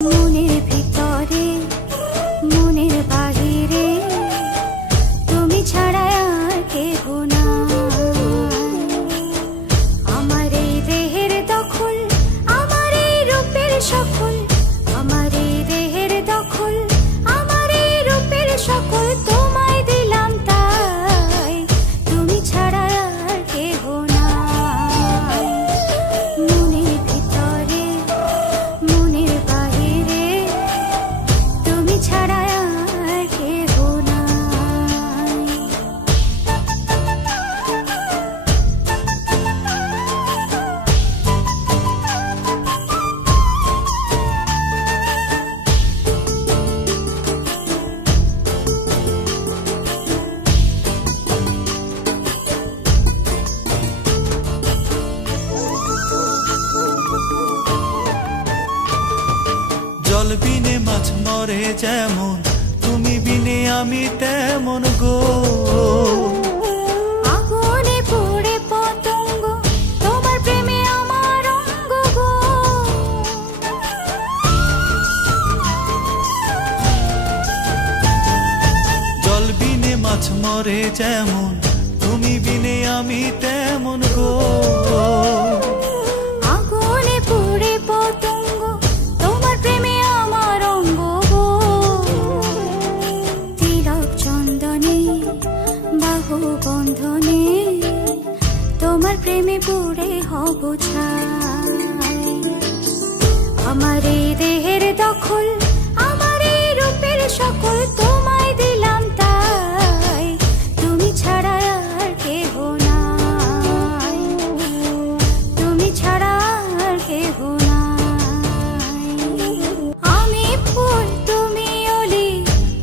মনের ভিতরে মনের বাহিরে তুমি ছাড়া আর কেহ না। আমার এই দেহের দখল, আমার এই রূপের সকল, আমার এই দেহের দখল, আমার এই রূপের সকল তোমায় দিলাম তাই, তুমি ছাড়া আর কেহ না। মনের ভিতরে মনের বাহিরে তুমি ছাড়া আর কেহ না। জল বিনে মাছ মরে যেমন, তুমি বিনে আমি তেমন গো। আগুনে পুড়ে পতঙ্গ, তোমার প্রেমে আমার অঙ্গ গো। জল বিনে মাছ মরে যেমন, তুমি বিনে আমি তেমন গো। আগুনে পুড়ে পতঙ্গ, তোমার প্রেমে আমার অঙ্গ গো। তিলক চন্দনে বাহু বন্ধনে তোমার প্রেমে পুড়ে হব ছাই। আমার এই দেহের দখল, আমার এই রূপের সকল তোমায় দিলাম তাই, তুমি ছাড়া আর কেহ নাই, তুমি ছাড়া আর কেহ নাই। আমি ফুল তুমি অলি,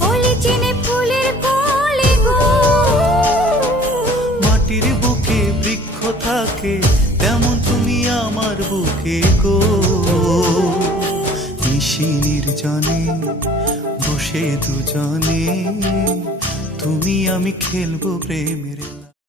অলি চিনে ফুলের কলি গো। মাটির বুকে বৃক্ষ থাকে তেমন তুমি আমার বুকে গো। নিশি নির্জনে বসে দুজনে তুমি আমি খেলবো প্রেমের।